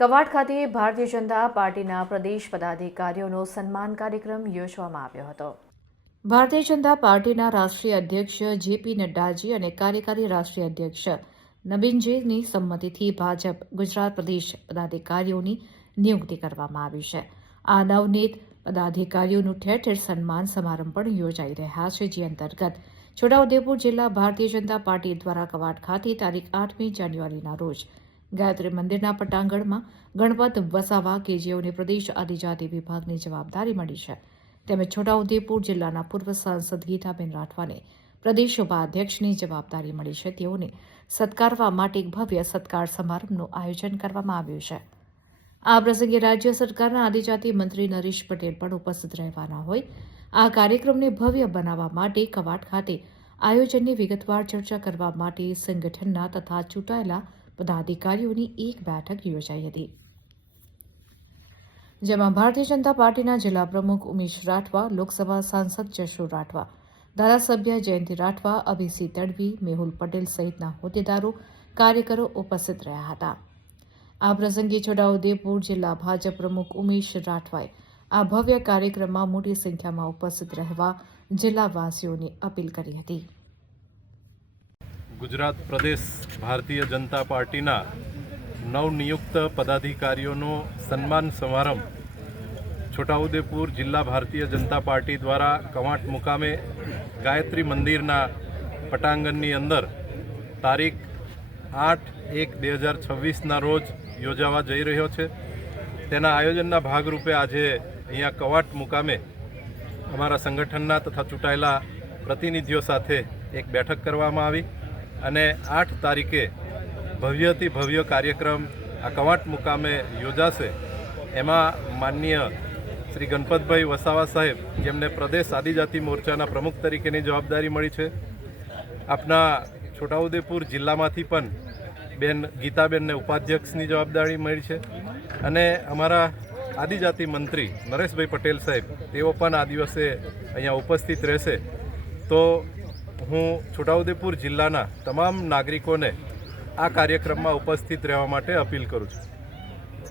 Quad ખાતે ભારતીય જનતા પાર્ટીના પ્રદેશ પદાધિકારીઓનો સન્માન કાર્યક્રમ યોજવામાં આવ્યો હતો। ભારતીય જનતા પાર્ટીના રાષ્ટ્રીય અધ્યક્ષ જેપી નડ્ડાજી અને કાર્યકારી રાષ્ટ્રીય અધ્યક્ષ નવીનજીની સંમતિથી ભાજપ ગુજરાત પ્રદેશ પદાધિકારીઓની નિયુક્તિ કરવામાં આવી છે। આ નવનીત પદાધિકારીઓનું ઠેર ઠેર સન્માન સમારંભ પણ યોજાઈ રહ્યા છે, જે અંતર્ગત છોટાઉદેપુર જિલ્લા ભારતીય જનતા પાર્ટી દ્વારા કવાડ ખાતે તારીખ 8મી જાન્યુઆરીના રોજ ગાયત્રી મંદિરના પટાંગણમાં ગણપત વસાવા કે જેઓને પ્રદેશ આદિજાતિ વિભાગની જવાબદારી મળી છે, તેમજ છોટાઉદેપુર જિલ્લાના પૂર્વ સાંસદ ગીતાબેન રાઠવાને પ્રદેશ ઉપાધ્યક્ષની જવાબદારી મળી છે, તેઓને સત્કારવા માટે એક ભવ્ય સત્કાર સમારંભનું આયોજન કરવામાં આવ્યું છે। આ પ્રસંગે રાજ્ય સરકારના આદિજાતિ મંત્રી નરેશ પટેલ પણ ઉપસ્થિત રહેવાના હોય આ કાર્યક્રમને ભવ્ય બનાવવા માટે કવાડ ખાતે આયોજનની વિગતવાર ચર્ચા કરવા માટે સંગઠનના તથા ચૂંટાયેલા પદાધિકારીઓની એક બેઠક યોજાઈ હતી, જેમાં ભારતીય જનતા પાર્ટીના જિલ્લા પ્રમુખ ઉમેશ રાઠવા, લોકસભા સાંસદ જશુ રાઠવા, ધારાસભ્ય જયંતિ રાઠવા, અભિસિંહ તડવી, મેહુલ પટેલ સહિતના હોદ્દેદારો, કાર્યકરો ઉપસ્થિત રહ્યા હતા। આ પ્રસંગે છોટાઉદેપુર જિલ્લા ભાજપ પ્રમુખ ઉમેશ રાઠવાએ આ ભવ્ય કાર્યક્રમમાં મોટી સંખ્યામાં ઉપસ્થિત રહેવા જિલ્લાવાસીઓને અપીલ કરી હતી। ગુજરાત પ્રદેશ ભારતીય જનતા પાર્ટીના નવનિયુક્ત પદાધિકારીઓનો સન્માન સમારંભ છોટાઉદેપુર જિલ્લા ભારતીય જનતા પાર્ટી દ્વારા કવાંટ મુકામે ગાયત્રી મંદિરના પટાંગણની અંદર તારીખ 8/1/2026ના રોજ યોજાવા જઈ રહ્યો છે। તેના આયોજનના ભાગરૂપે આજે અહીંયા કવાંટ મુકામે અમારા સંગઠનના તથા ચૂંટાયેલા પ્રતિનિધિઓ સાથે એક બેઠક કરવામાં આવી અને 8 તારીખે ભવ્યથી ભવ્ય કાર્યક્રમ આ કવાંટ મુકામે યોજાશે। એમાં માનનીય શ્રી ગણપતભાઈ વસાવા સાહેબ, જેમને પ્રદેશ આદિજાતિ મોરચાના પ્રમુખ તરીકેની જવાબદારી મળી છે, આપના છોટાઉદેપુર જિલ્લામાંથી પણ બેન ગીતાબેનને ઉપાધ્યક્ષની જવાબદારી મળી છે અને અમારા આદિજાતિ મંત્રી નરેશભાઈ પટેલ સાહેબ, તેઓ પણ આ દિવસે અહીંયા ઉપસ્થિત રહેશે। તો હું છોટાઉદેપુર જિલ્લાના તમામ નાગરિકોને આ કાર્યક્રમમાં ઉપસ્થિત રહેવા માટે અપીલ કરું છું।